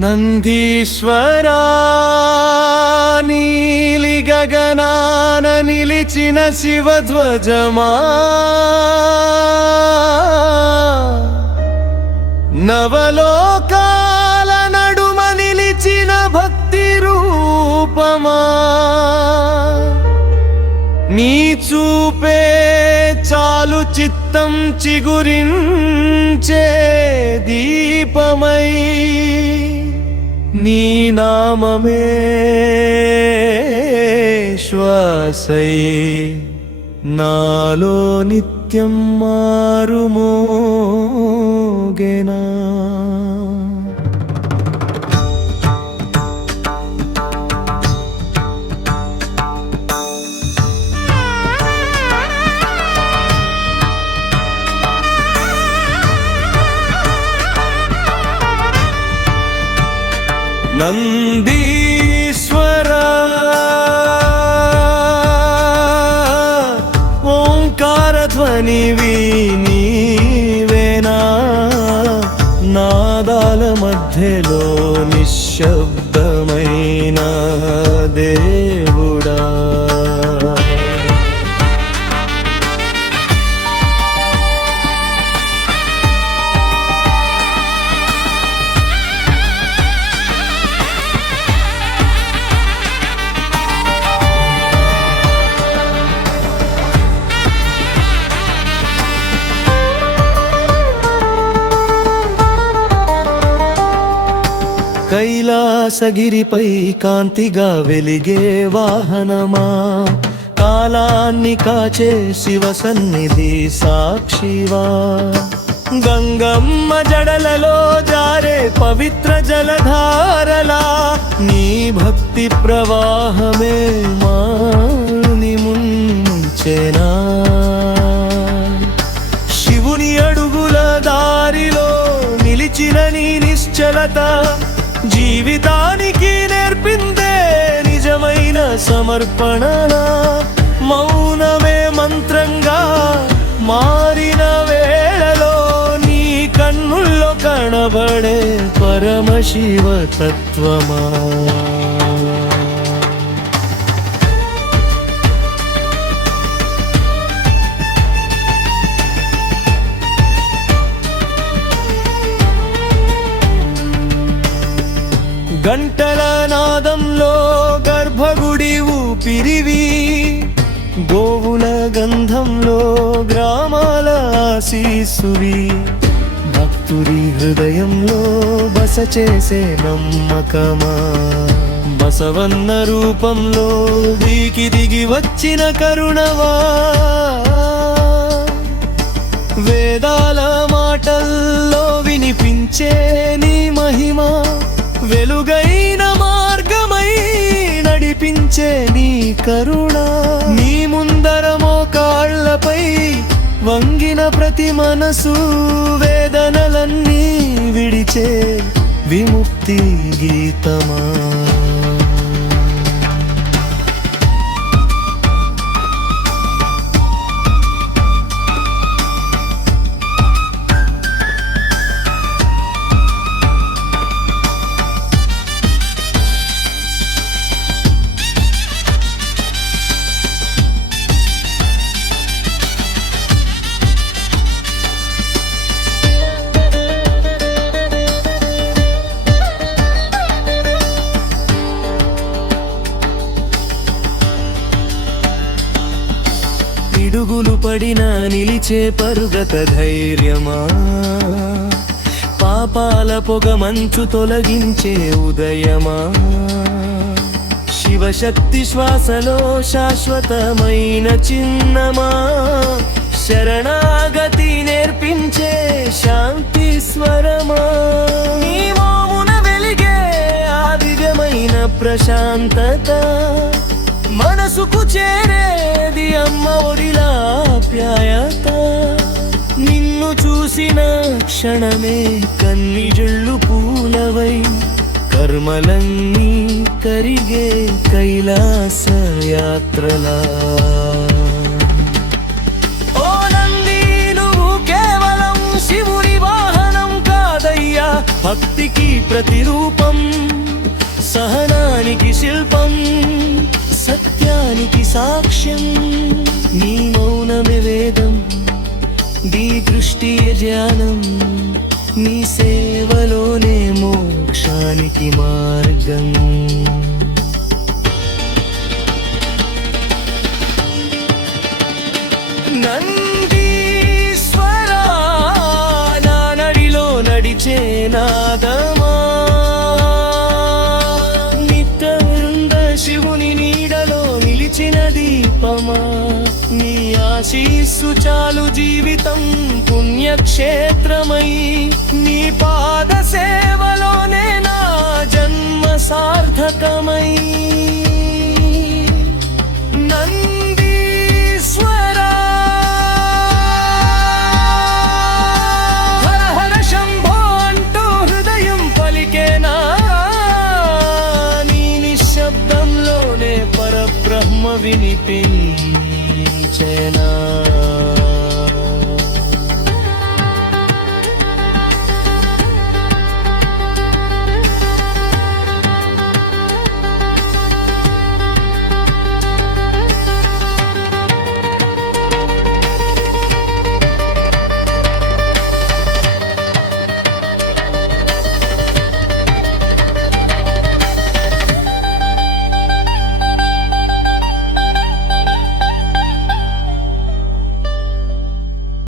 నందీశ్వరా నీలి గగనాన నిలిచిన శివధ్వజమా, నవలోకాల నడుమ నిలిచిన భక్తి రూపమా, నీ చూపే చాలు చిత్తం చిగురించే దీపమై, నీ నామమే శ్వాసై నాలో నిత్యం మారుమోగెనా. నందీశ్వరా ఓంకార ధ్వనివి నీవేనా, నాదాల మధ్యలో నిశ్శబ్దమైన దేవుడా. కైలాసగిరిపై కాంతిగా వెలిగే వాహనమా, కాలాన్ని కాచే శివ సన్నిధి సాక్షివా, గంగమ్మ జడలలో జారే పవిత్ర జలధారలా, నీ భక్తి ప్రవాహమే మాని ముంచెనా. శివుని అడుగుల దారిలో నిలిచిన నీ నిశ్చలత, జీవితానికి నేర్పిందే నిజమైన సమర్పణ. మౌనమే మంత్రంగా మారిన వేళలో నీ కన్నుల్లో కనబడే పరమశివ తత్వమా. గంటల నాదంలో గర్భగుడి ఊపిరివి, గోవుల గంధంలో గ్రామాల ఆశీస్సువి, భక్తుడి హృదయంలో బస చేసే నమ్మకమా, బసవన్న రూపంలో వీకి దిగి వచ్చిన కరుణవా, వేదాల మాటల్లో వినిపించే నీ మహిమ, వెలుగైన మార్గమై నడిపించే నీ కరుణ. నీ ముందర మోకాళ్ళపై వంగిన ప్రతి మనసు వేదనలన్నీ విడిచే విముక్తి గీతమా. పిడుగులు పడినా నిలిచే పరుగత ధైర్యమా, పాపాల పొగ మంచు తొలగించే ఉదయమా, శివశక్తి శ్వాసలో శాశ్వతమైన చిన్నమా, శరణాగతి నేర్పించే శాంతి స్వరమా, నీ మోమున వెలిగే ఆ దివ్యమైన ప్రశాంతత, మనసుకు చేరేది అమ్మ ఒడిలా ఆప్యాయత. నిన్ను చూసిన క్షణమే కన్నీజళ్ళు పూలవై, కర్మలన్నీ కరిగే కైలాస యాత్రలా. ఓ నంది, నువ్వు కేవలం శివుని వాహనం కాదయ్యా, భక్తికి ప్రతిరూపం, సహనానికి శిల్పం, సత్యానికి సాక్ష్యం. నీ మౌనమే వేదం, నీ దృష్టియే ధ్యానం, నీ సేవలోనే మోక్షానికి మార్గం. నందీశ్వరా, నా నడిలో నడిచే నాదమా, నిత్య వృంద శివుని నీడలో నిలిచిన దీపమా, నీ ఆశీస్సు చాలు జీవితం పుణ్యక్షేత్రమై, నీ పాద సేవలోనే నా జన్మ సార్థకమై. నందీశ్వరా, హర హర శంభో అంటూ హృదయం పలికేనా, నీ నిశ్శబ్దంలోనే పరబ్రహ్మ వినిపించేనా.